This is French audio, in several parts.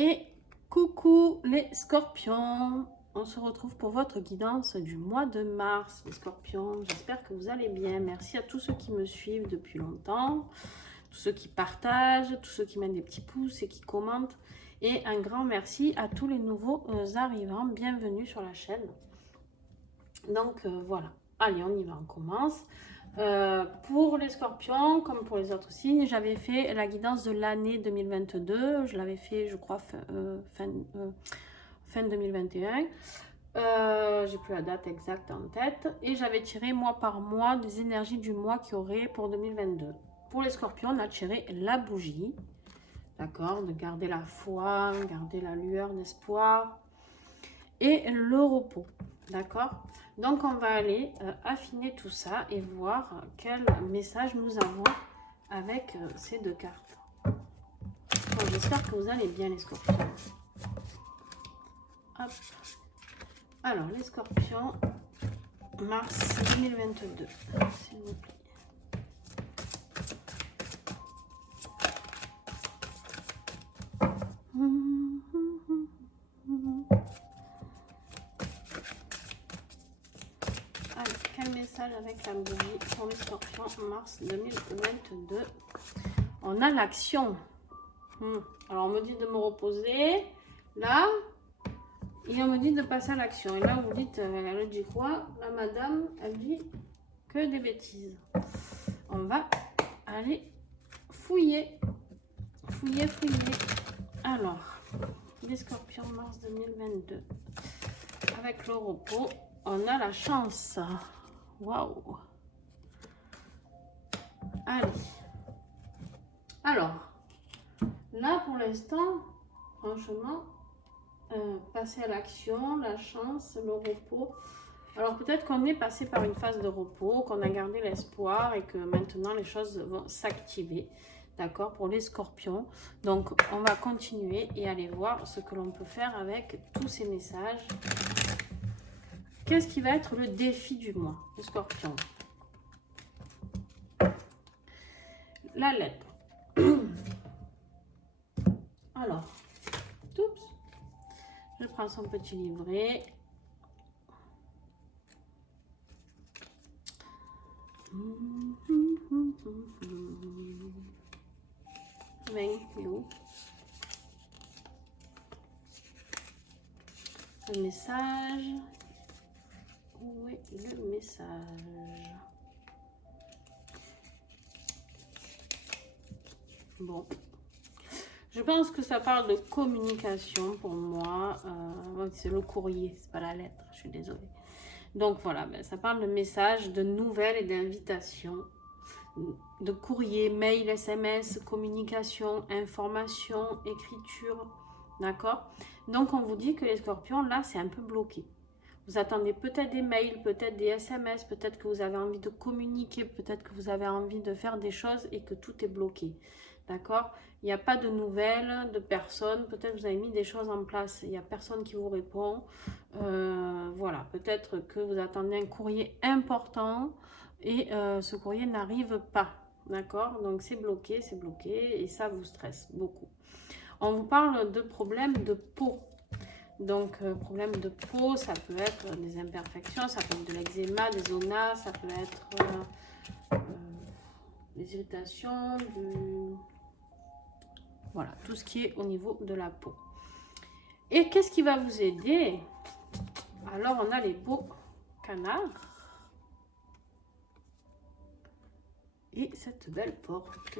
Et coucou les scorpions, on se retrouve pour votre guidance du mois de mars, les scorpions. J'espère que vous allez bien. Merci à tous ceux qui me suivent depuis longtemps, tous ceux qui partagent, tous ceux qui mettent des petits pouces et qui commentent. Et un grand merci à tous les nouveaux arrivants. Bienvenue sur la chaîne. Donc voilà, allez, on y va, on commence. Pour les scorpions, comme pour les autres signes, j'avais fait la guidance de l'année 2022. Je l'avais fait, je crois, fin 2021. J'ai plus la date exacte en tête. Et j'avais tiré mois par mois des énergies du mois qu'il y aurait pour 2022. Pour les scorpions, on a tiré la bougie. D'accord, de garder la foi, garder la lueur d'espoir. Et le repos. D'accord. Donc on va aller affiner tout ça et voir quel message nous avons avec ces deux cartes. Bon, j'espère que vous allez bien les scorpions. Hop. Alors les scorpions, mars 2022, s'il vous plaît. Quel message avec la bougie pour les scorpions mars 2022? On a l'action. Alors on me dit de me reposer là et on me dit de passer à l'action. Et là vous dites, elle dit quoi? La madame, elle dit que des bêtises. On va aller fouiller. Fouiller. Alors, les scorpions mars 2022. Avec le repos, on a la chance. Waouh! Allez. Alors, là pour l'instant, franchement, passer à l'action, la chance, le repos. Alors peut-être qu'on est passé par une phase de repos, qu'on a gardé l'espoir et que maintenant les choses vont s'activer. D'accord, pour les scorpions. Donc on va continuer et aller voir ce que l'on peut faire avec tous ces messages. Qu'est-ce qui va être le défi du mois, les scorpions? La lettre. Alors, oups, je prends son petit livret. Le message. Où est le message? Bon. Je pense que ça parle de communication pour moi. C'est le courrier, c'est pas la lettre, je suis désolée. Donc voilà, ben, ça parle de messages, de nouvelles et d'invitations, de courrier, mail, SMS, communication, information, écriture. D'accord? Donc on vous dit que les scorpions, là, c'est un peu bloqué. Vous attendez peut-être des mails, peut-être des SMS, peut-être que vous avez envie de communiquer, peut-être que vous avez envie de faire des choses et que tout est bloqué. D'accord? Il n'y a pas de nouvelles de personnes. Peut-être que vous avez mis des choses en place. Il n'y a personne qui vous répond. Voilà. Peut-être que vous attendez un courrier important et ce courrier n'arrive pas. D'accord? Donc c'est bloqué et ça vous stresse beaucoup. On vous parle de problèmes de peau. Donc, problème de peau, ça peut être des imperfections, ça peut être de l'eczéma, des zonas, ça peut être des irritations, voilà, tout ce qui est au niveau de la peau. Et qu'est-ce qui va vous aider? Alors, on a les beaux canards. Et cette belle porte.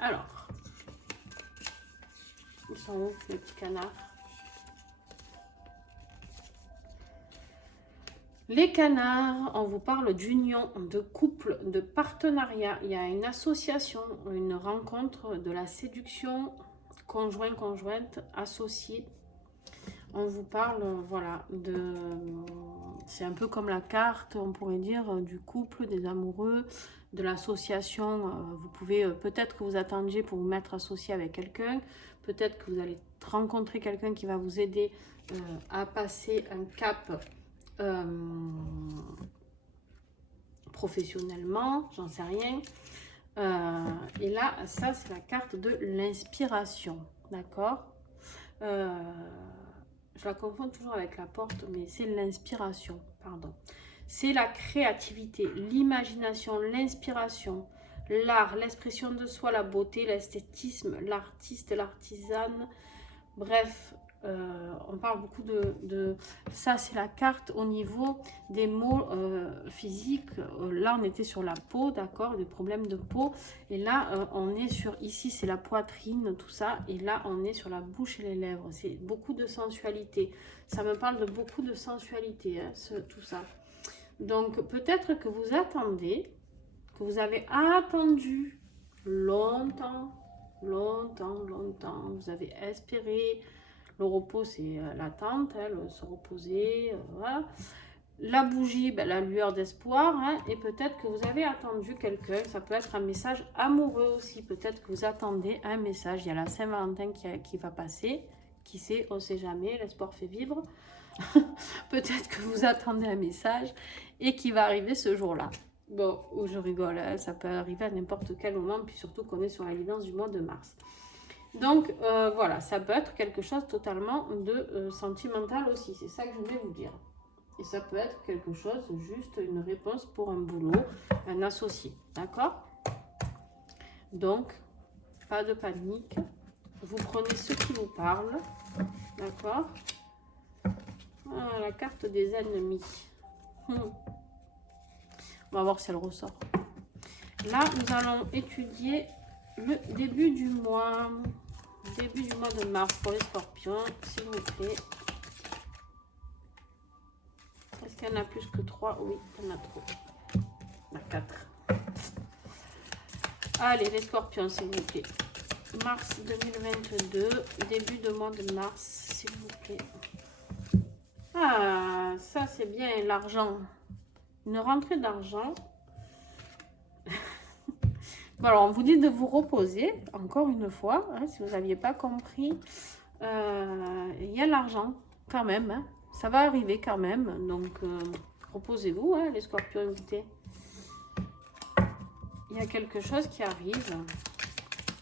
Alors, ils sont où les petits canards? Les canards, on vous parle d'union, de couple, de partenariat. Il y a une association, une rencontre, de la séduction, conjointe, associé. On vous parle, voilà, c'est un peu comme la carte, on pourrait dire, du couple, des amoureux, de l'association. Vous pouvez, peut-être que vous attendiez pour vous mettre associé avec quelqu'un. Peut-être que vous allez rencontrer quelqu'un qui va vous aider à passer un cap professionnellement, j'en sais rien. Et là, ça, c'est la carte de l'inspiration, d'accord? Je la confonds toujours avec la porte, mais c'est l'inspiration, pardon. C'est la créativité, l'imagination, l'inspiration, l'art, l'expression de soi, la beauté, l'esthétisme, l'artiste, l'artisane. Bref, on parle beaucoup de ça, c'est la carte au niveau des mots physiques. Là, on était sur la peau, d'accord, des problèmes de peau. Et là, on est sur, ici, c'est la poitrine, tout ça. Et là, on est sur la bouche et les lèvres. C'est beaucoup de sensualité. Ça me parle de beaucoup de sensualité, hein, tout ça. Donc, peut-être que vous attendez, que vous avez attendu longtemps, vous avez espéré. Le repos, c'est l'attente, hein, se reposer, voilà. La bougie, ben, la lueur d'espoir, hein, et peut-être que vous avez attendu quelqu'un, ça peut être un message amoureux aussi, peut-être que vous attendez un message, il y a la Saint-Valentin qui va passer, qui sait, on ne sait jamais, l'espoir fait vivre. Peut-être que vous attendez un message et qui va arriver ce jour-là. Bon, je rigole, hein, ça peut arriver à n'importe quel moment, puis surtout qu'on est sur la guidance du mois de mars. Donc, voilà, ça peut être quelque chose totalement de sentimental aussi. C'est ça que je voulais vous dire. Et ça peut être quelque chose, juste une réponse pour un boulot, un associé. D'accord? Donc, pas de panique. Vous prenez ce qui vous parle. D'accord? Ah, la carte des ennemis. On va voir si elle ressort. Là, nous allons étudier le début du mois. Début du mois de mars pour les scorpions, s'il vous plaît. Est-ce qu'il y en a plus que 3? Oui, il y en a trop. Il y en a 4. Allez, les scorpions, s'il vous plaît. Mars 2022, début de mois de mars, s'il vous plaît. Ah, ça c'est bien, l'argent. Une rentrée d'argent. Bon, alors, on vous dit de vous reposer, encore une fois, hein, si vous n'aviez pas compris. Il y a l'argent, quand même. Hein, ça va arriver quand même. Donc, reposez-vous, hein, les scorpions invités. Il y a quelque chose qui arrive.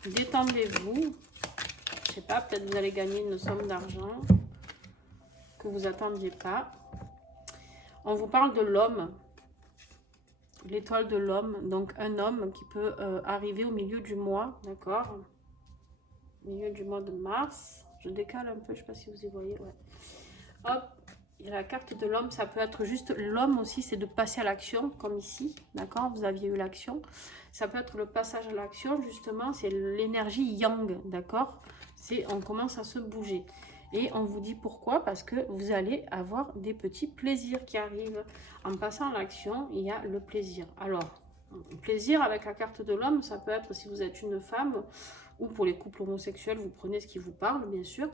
Détendez-vous. Je sais pas, peut-être vous allez gagner une somme d'argent que vous attendiez pas. On vous parle de l'homme. L'étoile de l'homme, donc un homme qui peut arriver au milieu du mois, d'accord? Milieu du mois de mars. Je décale un peu, je ne sais pas si vous y voyez. Ouais. Hop, il y a la carte de l'homme, ça peut être juste l'homme aussi, c'est de passer à l'action, comme ici, d'accord? Vous aviez eu l'action. Ça peut être le passage à l'action, justement, c'est l'énergie yang, d'accord? C'est on commence à se bouger. Et on vous dit pourquoi, parce que vous allez avoir des petits plaisirs qui arrivent. En passant à l'action, il y a le plaisir. Alors, le plaisir avec la carte de l'homme, ça peut être si vous êtes une femme, ou pour les couples homosexuels, vous prenez ce qui vous parle, bien sûr.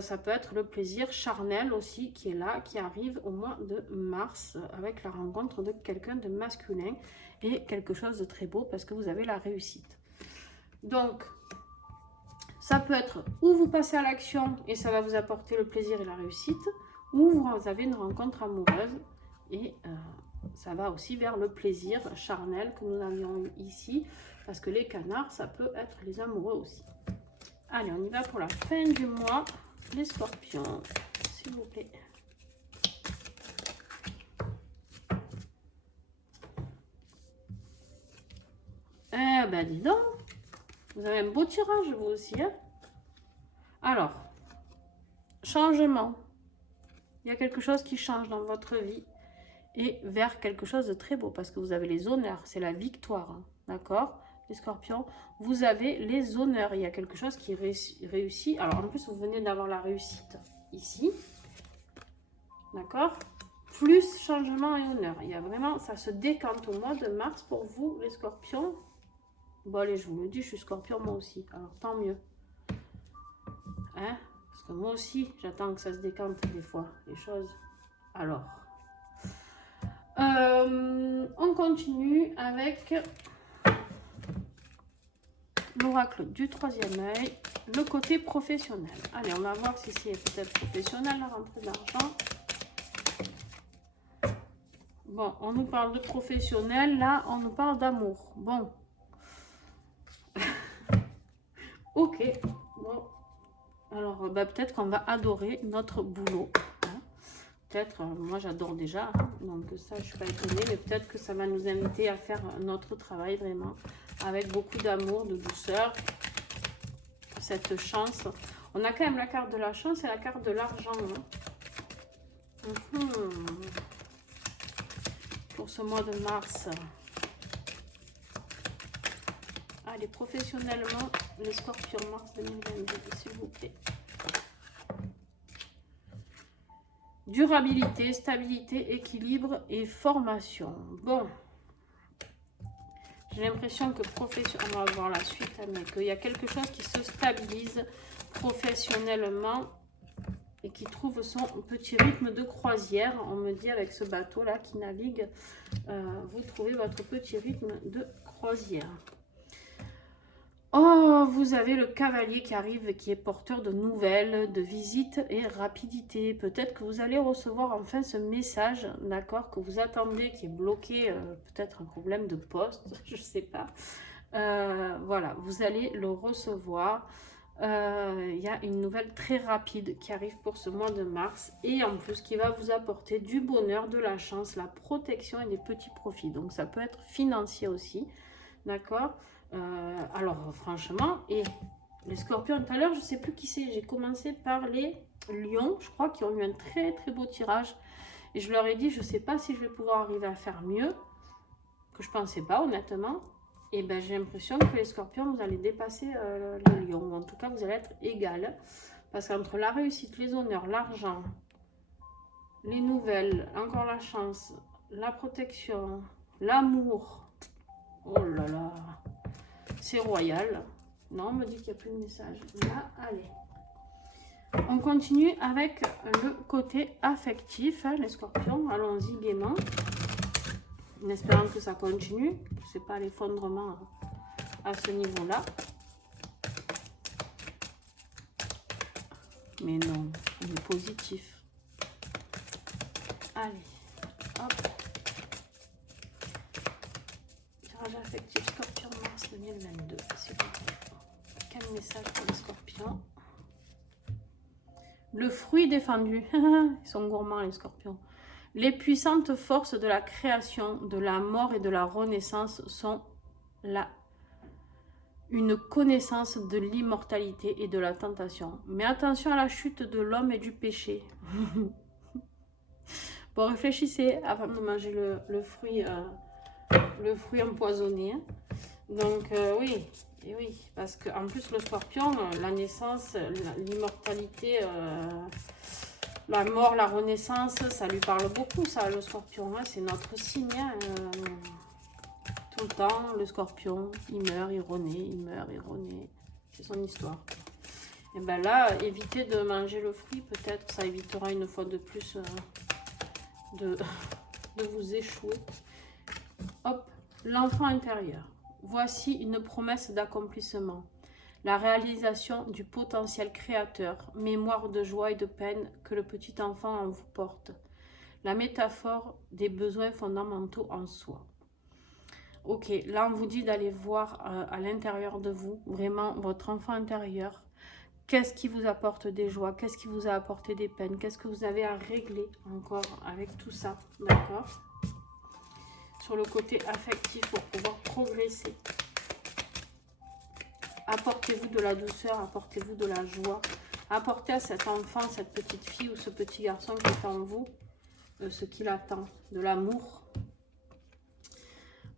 Ça peut être le plaisir charnel aussi, qui est là, qui arrive au mois de mars, avec la rencontre de quelqu'un de masculin, et quelque chose de très beau, parce que vous avez la réussite. Donc, ça peut être ou vous passez à l'action et ça va vous apporter le plaisir et la réussite, ou vous avez une rencontre amoureuse et ça va aussi vers le plaisir charnel que nous avions eu ici, parce que les canards, ça peut être les amoureux aussi. Allez, on y va pour la fin du mois, les scorpions, s'il vous plaît. Eh ben, dis donc. Vous avez un beau tirage, vous aussi. Hein? Alors, changement. Il y a quelque chose qui change dans votre vie et vers quelque chose de très beau parce que vous avez les honneurs. C'est la victoire. Hein? D'accord? Les scorpions, vous avez les honneurs. Il y a quelque chose qui réussit. Alors, en plus, vous venez d'avoir la réussite ici. D'accord? Plus changement et honneur. Il y a vraiment, ça se décante au mois de mars pour vous, les scorpions. Bon, allez, je vous le dis, je suis scorpion moi aussi. Alors, tant mieux. Hein? Parce que moi aussi, j'attends que ça se décante des fois, les choses. Alors, on continue avec l'oracle du troisième œil, le côté professionnel. Allez, on va voir si c'est peut-être professionnel, la rentrée d'argent. Bon, on nous parle de professionnel, là, on nous parle d'amour. Bon. Ok, bon, Alors, bah, peut-être qu'on va adorer notre boulot. Hein. Peut-être, moi j'adore déjà, hein, donc ça je suis pas étonnée, mais peut-être que ça va nous inviter à faire notre travail vraiment avec beaucoup d'amour, de douceur, cette chance. On a quand même la carte de la chance et la carte de l'argent. Hein. Pour ce mois de mars. Allez, professionnellement, les scorpions mars 2022, s'il vous plaît. Durabilité, stabilité, équilibre et formation. Bon. J'ai l'impression que on va voir la suite, hein, mais qu'il y a quelque chose qui se stabilise professionnellement et qui trouve son petit rythme de croisière. On me dit avec ce bateau-là qui navigue, vous trouvez votre petit rythme de croisière. Oh, vous avez le cavalier qui arrive, qui est porteur de nouvelles, de visites et rapidité. Peut-être que vous allez recevoir enfin ce message, d'accord, que vous attendez, qui est bloqué, peut-être un problème de poste, je ne sais pas. Voilà, vous allez le recevoir. Il y a une nouvelle très rapide qui arrive pour ce mois de mars et en plus qui va vous apporter du bonheur, de la chance, la protection et des petits profits. Donc ça peut être financier aussi, d'accord. Alors franchement, et les scorpions tout à l'heure, je ne sais plus qui c'est, j'ai commencé par les lions, je crois, qui ont eu un très très beau tirage et je leur ai dit, je ne sais pas si je vais pouvoir arriver à faire mieux, que je ne pensais pas honnêtement. Et ben j'ai l'impression que les scorpions, vous allez dépasser les lions, ou en tout cas vous allez être égal, parce qu'entre la réussite, les honneurs, l'argent, les nouvelles, encore la chance, la protection, l'amour, oh là là, c'est royal. Non, on me dit qu'il n'y a plus de message. Là, allez. On continue avec le côté affectif, hein, les scorpions. Allons-y gaiement. En espérant que ça continue. C'est pas l'effondrement à ce niveau-là. Mais non, il est positif. Allez, hop. Tirage affectif scorpion mars 2022. Quel message pour les scorpions? Le fruit défendu. Ils sont gourmands les scorpions. Les puissantes forces de la création, de la mort et de la renaissance sont là. Une connaissance de l'immortalité et de la tentation. Mais attention à la chute de l'homme et du péché. Bon, réfléchissez avant de manger le fruit empoisonné. Donc, oui, et oui, parce qu'en plus, le scorpion, la naissance, l'immortalité, la mort, la renaissance, ça lui parle beaucoup, ça, le scorpion. Hein, c'est notre signe. Hein, tout le temps, le scorpion, il meurt, il renaît, il meurt, il renaît. C'est son histoire. Et bien là, évitez de manger le fruit, peut-être ça évitera une fois de plus de vous échouer. Hop, l'enfant intérieur. Voici une promesse d'accomplissement. La réalisation du potentiel créateur, mémoire de joie et de peine que le petit enfant en vous porte. La métaphore des besoins fondamentaux en soi. Ok, là on vous dit d'aller voir à l'intérieur de vous, vraiment votre enfant intérieur. Qu'est-ce qui vous apporte des joies? Qu'est-ce qui vous a apporté des peines? Qu'est-ce que vous avez à régler encore avec tout ça? D'accord? Sur le côté affectif pour pouvoir progresser. Apportez-vous de la douceur, apportez-vous de la joie. Apportez à cet enfant, cette petite fille ou ce petit garçon qui est en vous, ce qu'il attend, de l'amour.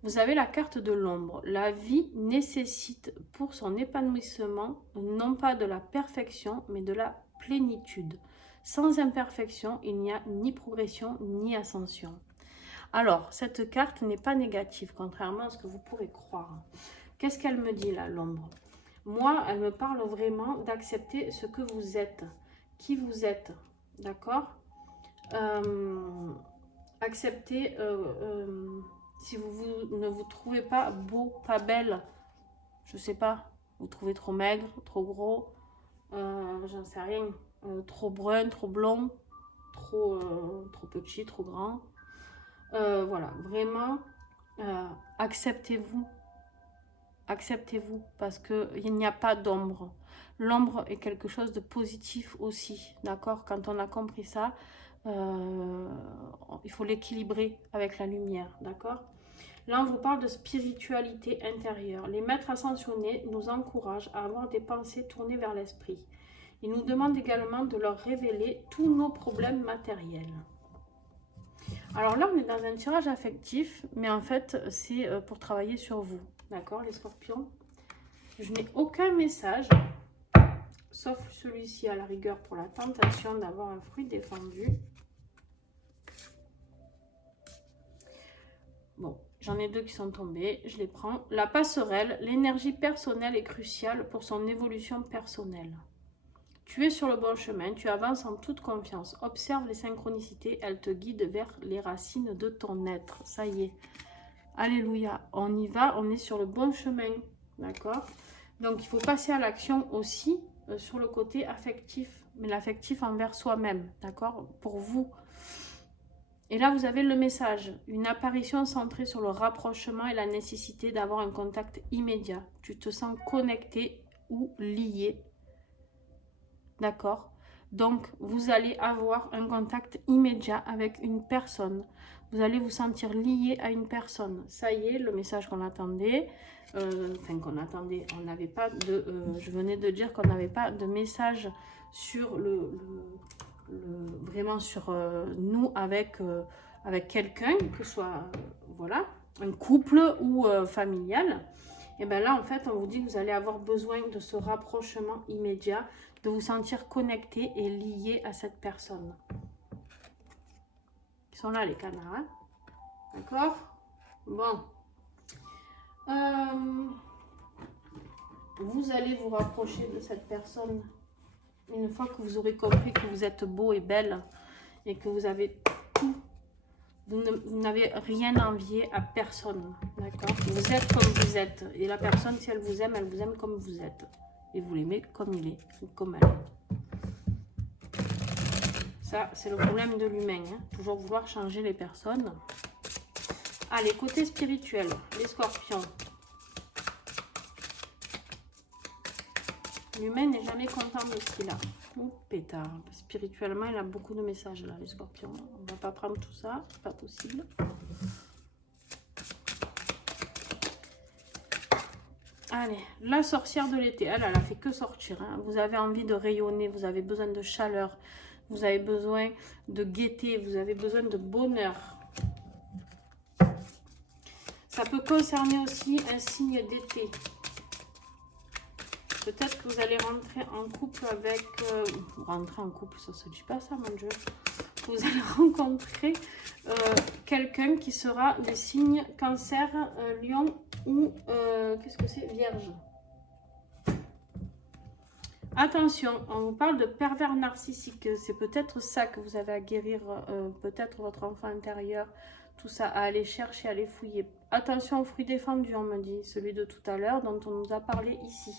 Vous avez la carte de l'ombre. La vie nécessite pour son épanouissement non pas de la perfection, mais de la plénitude. Sans imperfection, il n'y a ni progression ni ascension. Alors, cette carte n'est pas négative, contrairement à ce que vous pourrez croire. Qu'est-ce qu'elle me dit là, l'ombre? Moi, elle me parle vraiment d'accepter ce que vous êtes, qui vous êtes, d'accord? Accepter, si ne vous trouvez pas beau, pas belle, je sais pas, vous trouvez trop maigre, trop gros, j'en sais rien, trop brun, trop blond, trop petit, trop grand. Voilà, vraiment, acceptez-vous. Acceptez-vous parce qu'il n'y a pas d'ombre. l'ombre est quelque chose de positif aussi, d'accord? Quand on a compris ça, il faut l'équilibrer avec la lumière, d'accord? Là, on vous parle de spiritualité intérieure. Les maîtres ascensionnés nous encouragent à avoir des pensées tournées vers l'esprit. Ils nous demandent également de leur révéler tous nos problèmes matériels. Alors là, on est dans un tirage affectif, mais en fait, c'est pour travailler sur vous. D'accord, les scorpions? Je n'ai aucun message, sauf celui-ci à la rigueur pour la tentation d'avoir un fruit défendu. Bon, j'en ai deux qui sont tombés, je les prends. La passerelle, l'énergie personnelle est cruciale pour son évolution personnelle. Tu es sur le bon chemin, tu avances en toute confiance. Observe les synchronicités, elles te guident vers les racines de ton être. Ça y est. Alléluia. On y va, on est sur le bon chemin. D'accord? Donc, il faut passer à l'action aussi sur le côté affectif. Mais l'affectif envers soi-même. D'accord? Pour vous. Et là, vous avez le message. Une apparition centrée sur le rapprochement et la nécessité d'avoir un contact immédiat. Tu te sens connecté ou lié. D'accord? Donc, vous allez avoir un contact immédiat avec une personne. Vous allez vous sentir lié à une personne. Ça y est, le message qu'on attendait. On n'avait pas de... je venais de dire qu'on n'avait pas de message sur vraiment sur nous avec quelqu'un, que ce soit voilà, un couple ou familial. Et bien là, en fait, on vous dit que vous allez avoir besoin de ce rapprochement immédiat, de vous sentir connecté et lié à cette personne. Ils sont là, les canards. Hein? D'accord? Bon. Vous allez vous rapprocher de cette personne une fois que vous aurez compris que vous êtes beau et belle et que vous avez tout. Vous n'avez rien à envier à personne, d'accord? Vous êtes comme vous êtes. Et la personne, si elle vous aime comme vous êtes. Et vous l'aimez comme il est, ou comme elle est. Ça, c'est le problème de l'humain. Hein? Toujours vouloir changer les personnes. Allez, côté spirituel, les scorpions. L'humain n'est jamais content de ce qu'il a. Oh, pétard. Spirituellement, il a beaucoup de messages là, les scorpions. On ne va pas prendre tout ça, c'est pas possible. Allez, la sorcière de l'été, elle a fait que sortir. Hein. Vous avez envie de rayonner, vous avez besoin de chaleur, vous avez besoin de gaieté, vous avez besoin de bonheur. Ça peut concerner aussi un signe d'été. Peut-être que vous allez rentrer en couple avec... rentrer en couple, ça se dit pas ça, mon Dieu. Vous allez rencontrer quelqu'un qui sera des signes Cancer, Lion ou... qu'est-ce que c'est? Vierge. Attention, on vous parle de pervers narcissique. C'est peut-être ça que vous avez à guérir, peut-être votre enfant intérieur. Tout ça, à aller chercher, à aller fouiller. Attention aux fruits défendus, on me dit. Celui de tout à l'heure, dont on nous a parlé ici.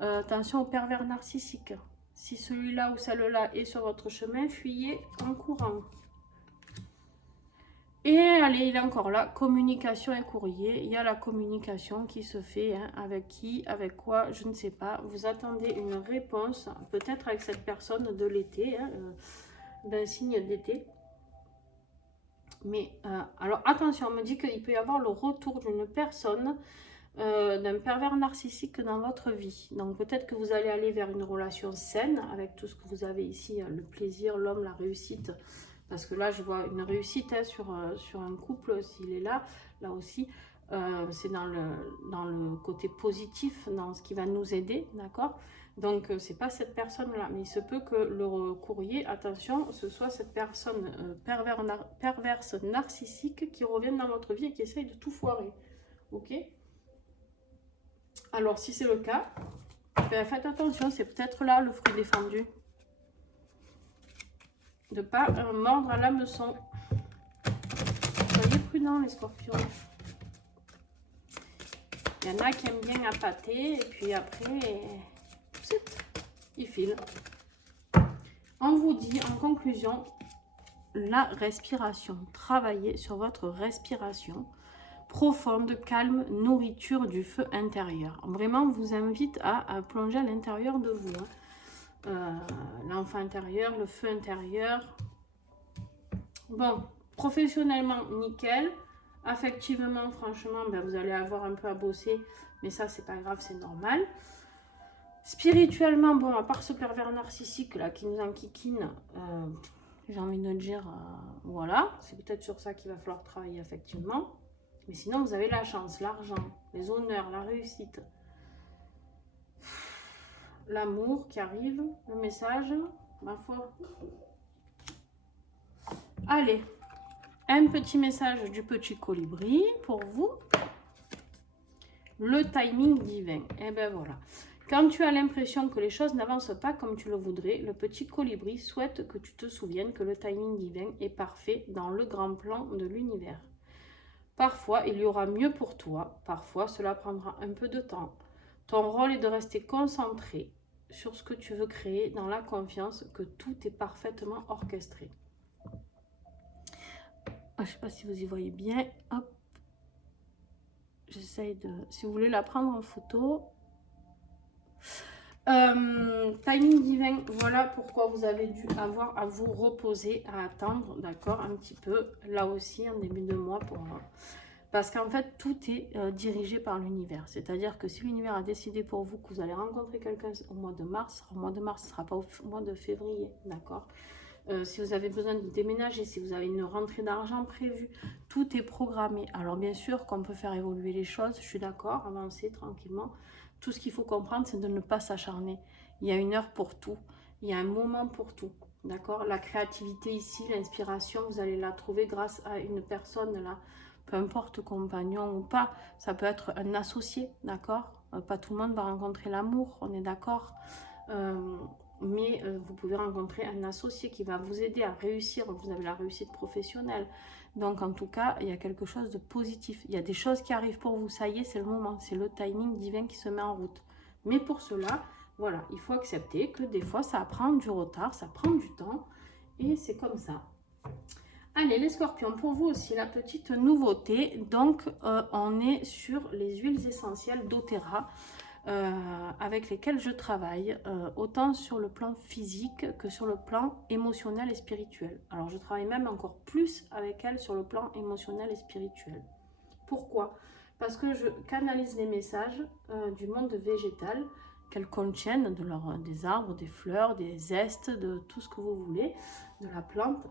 Attention au pervers narcissique. Si celui-là ou celle-là est sur votre chemin, fuyez en courant. Et allez, il est encore là. Communication et courrier. Il y a la communication qui se fait. Hein, avec qui, avec quoi, je ne sais pas. Vous attendez une réponse, peut-être avec cette personne de l'été, hein, d'un signe d'été. Mais, alors attention, on me dit qu'il peut y avoir le retour d'une personne... d'un pervers narcissique dans votre vie. Donc peut-être que vous allez aller vers une relation saine avec tout ce que vous avez ici, le plaisir, l'homme, la réussite. Parce que là, je vois une réussite hein, sur un couple, s'il est là, là aussi. C'est dans le côté positif, dans ce qui va nous aider, d'accord? Donc, c'est pas cette personne-là, mais il se peut que le courrier, attention, ce soit cette personne perverse narcissique qui revienne dans votre vie et qui essaye de tout foirer, ok? Alors, si c'est le cas, ben, faites attention, c'est peut-être là le fruit défendu. De ne pas mordre à l'hameçon. Soyez prudents, les scorpions. Il y en a qui aiment bien appâter, et puis après, ils filent. On vous dit, en conclusion, la respiration. Travaillez sur votre respiration profonde, calme, nourriture du feu intérieur. Vraiment, on vous invite à plonger à l'intérieur de vous. L'enfant intérieur, le feu intérieur. Bon, professionnellement, nickel. Affectivement, franchement, ben, vous allez avoir un peu à bosser, mais ça, c'est pas grave, c'est normal. Spirituellement, bon, à part ce pervers narcissique là qui nous enquiquine, j'ai envie de dire, voilà, c'est peut-être sur ça qu'il va falloir travailler effectivement. Mais sinon, vous avez la chance, l'argent, les honneurs, la réussite, l'amour qui arrive, le message, ma foi. Allez, un petit message du petit colibri pour vous. Le timing divin. Et ben voilà. Quand tu as l'impression que les choses n'avancent pas comme tu le voudrais, le petit colibri souhaite que tu te souviennes que le timing divin est parfait dans le grand plan de l'univers. Parfois, il y aura mieux pour toi. Parfois, cela prendra un peu de temps. Ton rôle est de rester concentré sur ce que tu veux créer dans la confiance que tout est parfaitement orchestré. Je ne sais pas si vous y voyez bien. Hop. J'essaye de... Si vous voulez la prendre en photo. Timing divin, voilà pourquoi vous avez dû avoir à vous reposer, à attendre, d'accord, un petit peu, là aussi, en début de mois, parce qu'en fait, tout est dirigé par l'univers. C'est-à-dire que si l'univers a décidé pour vous que vous allez rencontrer quelqu'un au mois de mars, ce ne sera pas au mois de février, d'accord. Si vous avez besoin de déménager, si vous avez une rentrée d'argent prévue, tout est programmé. Alors bien sûr qu'on peut faire évoluer les choses, je suis d'accord, avancer tranquillement. Tout ce qu'il faut comprendre, c'est de ne pas s'acharner. Il y a une heure pour tout, il y a un moment pour tout, d'accord. La créativité ici, l'inspiration, vous allez la trouver grâce à une personne là, peu importe compagnon ou pas, ça peut être un associé, d'accord. Pas tout le monde va rencontrer l'amour, on est d'accord. Mais vous pouvez rencontrer un associé qui va vous aider à réussir, vous avez la réussite professionnelle. Donc en tout cas, il y a quelque chose de positif. Il y a des choses qui arrivent pour vous, ça y est, c'est le moment, c'est le timing divin qui se met en route. Mais pour cela, voilà, il faut accepter que des fois, ça prend du retard, ça prend du temps, et c'est comme ça. Allez, les scorpions, pour vous aussi, la petite nouveauté. Donc, on est sur les huiles essentielles d'Otera. Avec lesquelles je travaille, autant sur le plan physique que sur le plan émotionnel et spirituel. Alors je travaille même encore plus avec elles sur le plan émotionnel et spirituel. Pourquoi? Parce que je canalise les messages du monde végétal qu'elles contiennent, des arbres, des fleurs, des zestes, de tout ce que vous voulez, de la plante.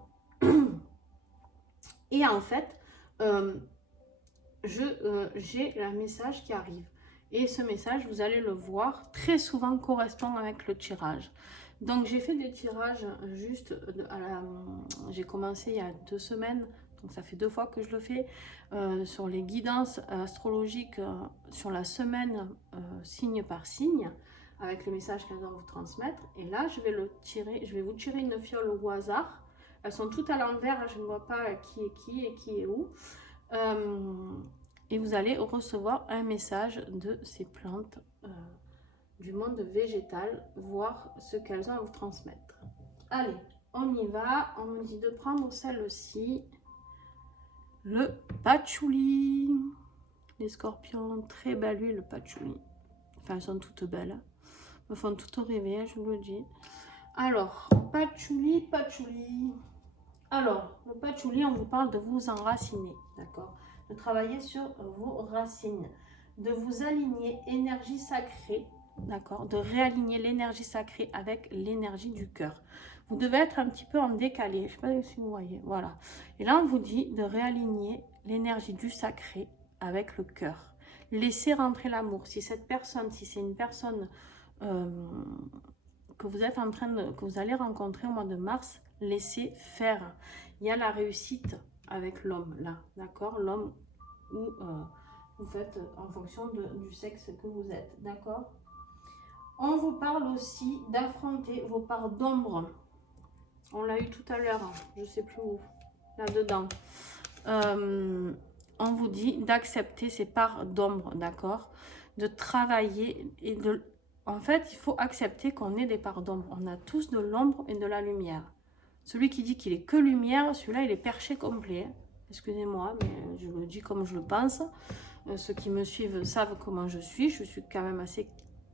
Et en fait, j'ai un message qui arrive. Et ce message, vous allez le voir, très souvent correspond avec le tirage. Donc j'ai fait des tirages juste, j'ai commencé il y a 2 semaines, donc ça fait 2 fois que je le fais, sur les guidances astrologiques, sur la semaine, signe par signe, avec le message qu'elle doit vous transmettre. Et là, je vais vous tirer une fiole au hasard. Elles sont toutes à l'envers, je ne vois pas qui est qui et qui est où. Et vous allez recevoir un message de ces plantes du monde végétal, voir ce qu'elles ont à vous transmettre. Allez, on y va. On me dit de prendre celle-ci, le patchouli. Les scorpions, très belle huile, le patchouli. Enfin, elles sont toutes belles. Me font toutes rêver, je vous le dis. Alors, patchouli. Alors, le patchouli, on vous parle de vous enraciner, d'accord? De travailler sur vos racines, de vous aligner énergie sacrée, d'accord, de réaligner l'énergie sacrée avec l'énergie du cœur. Vous devez être un petit peu en décalé, je ne sais pas si vous voyez, voilà. Et là, on vous dit de réaligner l'énergie du sacré avec le cœur. Laissez rentrer l'amour. Si cette personne, si c'est une personne que vous êtes que vous allez rencontrer au mois de mars, laissez faire. Il y a la réussite avec l'homme là, d'accord, l'homme où vous faites en fonction du sexe que vous êtes, d'accord. On vous parle aussi d'affronter vos parts d'ombre. On l'a eu tout à l'heure, hein, je sais plus où, là-dedans. On vous dit d'accepter ces parts d'ombre, d'accord, de travailler et de... En fait, il faut accepter qu'on ait des parts d'ombre. On a tous de l'ombre et de la lumière. Celui qui dit qu'il est que lumière, celui-là, il est perché complet. Excusez-moi, mais je le dis comme je le pense. Ceux qui me suivent savent comment je suis quand même assez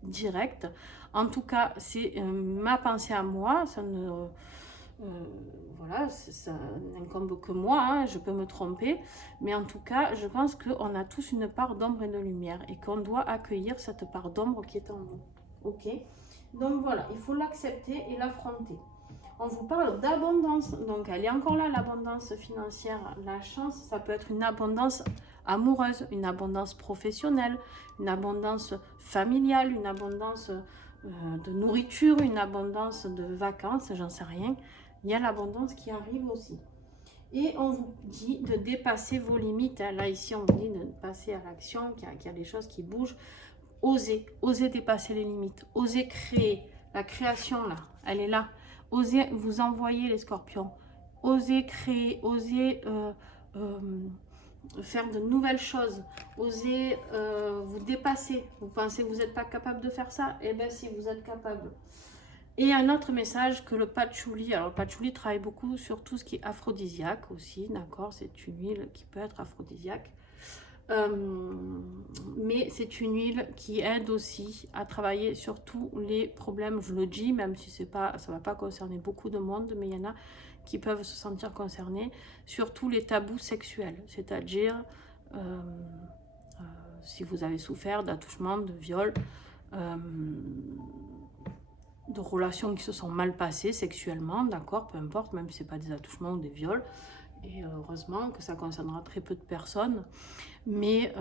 directe. En tout cas, c'est ma pensée à moi, ça ne... voilà, ça n'incombe que moi, hein, je peux me tromper, mais en tout cas, je pense qu'on a tous une part d'ombre et de lumière et qu'on doit accueillir cette part d'ombre qui est en nous. Ok? Donc voilà, il faut l'accepter et l'affronter. On vous parle d'abondance, donc elle est encore là, l'abondance financière, la chance, ça peut être une abondance amoureuse, une abondance professionnelle, une abondance familiale, une abondance de nourriture, une abondance de vacances, j'en sais rien. Il y a l'abondance qui arrive aussi. Et on vous dit de dépasser vos limites. Là, ici, on vous dit de passer à l'action, qu'il y a des choses qui bougent. Osez dépasser les limites. Osez créer. La création, là, elle est là. Osez vous envoyer les scorpions. Osez créer. Osez faire de nouvelles choses. Osez vous dépasser. Vous pensez que vous n'êtes pas capable de faire ça? Eh bien, si, vous êtes capable. Et un autre message que le patchouli, alors le patchouli travaille beaucoup sur tout ce qui est aphrodisiaque aussi, d'accord? C'est une huile qui peut être aphrodisiaque. Mais c'est une huile qui aide aussi à travailler sur tous les problèmes, je le dis, même si ça ne va pas concerner beaucoup de monde, mais il y en a qui peuvent se sentir concernés, sur tous les tabous sexuels, c'est-à-dire si vous avez souffert d'attouchement, de viol, de relations qui se sont mal passées sexuellement, d'accord, peu importe, même si ce n'est pas des attouchements ou des viols, et heureusement que ça concernera très peu de personnes, mais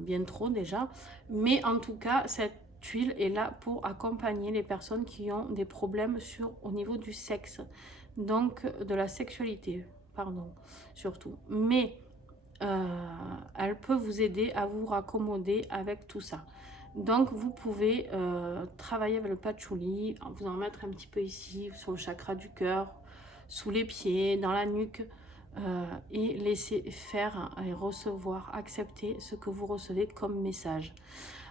bien trop déjà, mais en tout cas, cette huile est là pour accompagner les personnes qui ont des problèmes au niveau du sexe, donc de la sexualité, pardon, surtout, mais elle peut vous aider à vous raccommoder avec tout ça. Donc vous pouvez travailler avec le patchouli, vous en mettre un petit peu ici, sur le chakra du cœur, sous les pieds, dans la nuque, et laisser faire et recevoir, accepter ce que vous recevez comme message.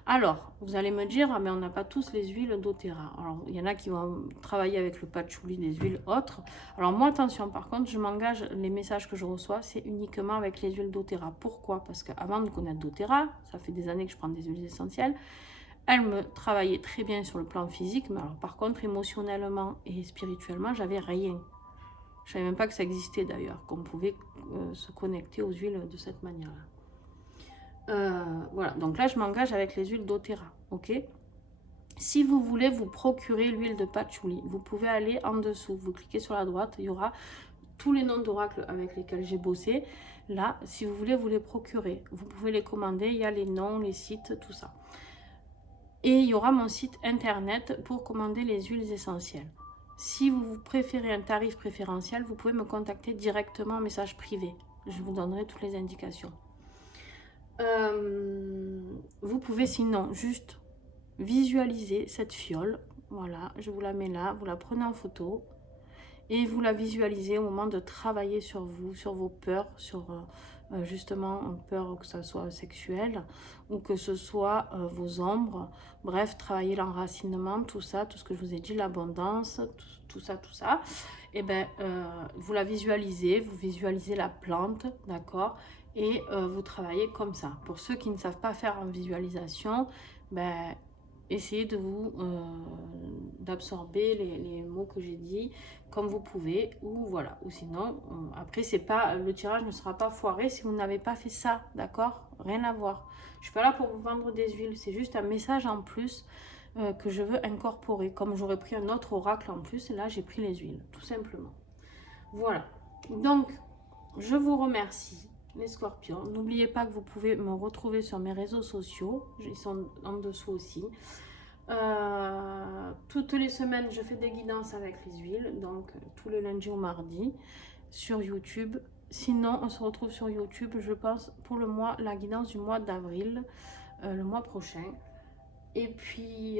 Alors, vous allez me dire, ah, mais on n'a pas tous les huiles doTERRA. Alors, il y en a qui vont travailler avec le patchouli, des huiles autres. Alors, moi, attention, par contre, je m'engage, les messages que je reçois, c'est uniquement avec les huiles doTERRA. Pourquoi? Parce qu'avant de connaître doTERRA, ça fait des années que je prends des huiles essentielles, elle me travaillait très bien sur le plan physique, mais alors, par contre, émotionnellement et spirituellement, j'avais rien. Je ne savais même pas que ça existait d'ailleurs, qu'on pouvait se connecter aux huiles de cette manière-là. Voilà, donc là je m'engage avec les huiles doTERRA, ok? Si vous voulez vous procurer l'huile de patchouli, vous pouvez aller en dessous, vous cliquez sur la droite, il y aura tous les noms d'oracles avec lesquels j'ai bossé. Là, si vous voulez vous les procurer, vous pouvez les commander, il y a les noms, les sites, tout ça. Et il y aura mon site internet pour commander les huiles essentielles. Si vous préférez un tarif préférentiel, vous pouvez me contacter directement en message privé. Je vous donnerai toutes les indications. Vous pouvez sinon juste visualiser cette fiole. Voilà, je vous la mets là, vous la prenez en photo et vous la visualisez au moment de travailler sur vous, sur vos peurs, sur justement peur que ce soit sexuel ou que ce soit vos ombres. Bref, travailler l'enracinement, tout ça, tout ce que je vous ai dit, l'abondance, tout ça. Et bien, vous la visualisez, vous visualisez la plante, d'accord? Et vous travaillez comme ça. Pour ceux qui ne savent pas faire en visualisation, ben, essayez de vous d'absorber les mots que j'ai dit comme vous pouvez, ou voilà, ou sinon après c'est pas, le tirage ne sera pas foiré si vous n'avez pas fait ça, d'accord? Rien à voir. Je suis pas là pour vous vendre des huiles, c'est juste un message en plus que je veux incorporer, comme j'aurais pris un autre oracle en plus, et là j'ai pris les huiles, tout simplement. Voilà, donc je vous remercie les scorpions. N'oubliez pas que vous pouvez me retrouver sur mes réseaux sociaux, ils sont en dessous aussi. Toutes les semaines je fais des guidances avec les huiles, donc tous les lundis au mardi sur YouTube. Sinon on se retrouve sur YouTube, je pense, pour le mois, la guidance du mois d'avril, le mois prochain. Et puis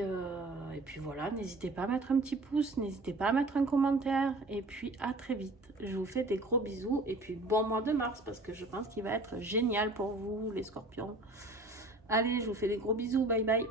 voilà, n'hésitez pas à mettre un petit pouce, n'hésitez pas à mettre un commentaire, et puis à très vite. Je vous fais des gros bisous, et puis bon mois de mars, parce que je pense qu'il va être génial pour vous les scorpions. Allez, je vous fais des gros bisous, bye bye.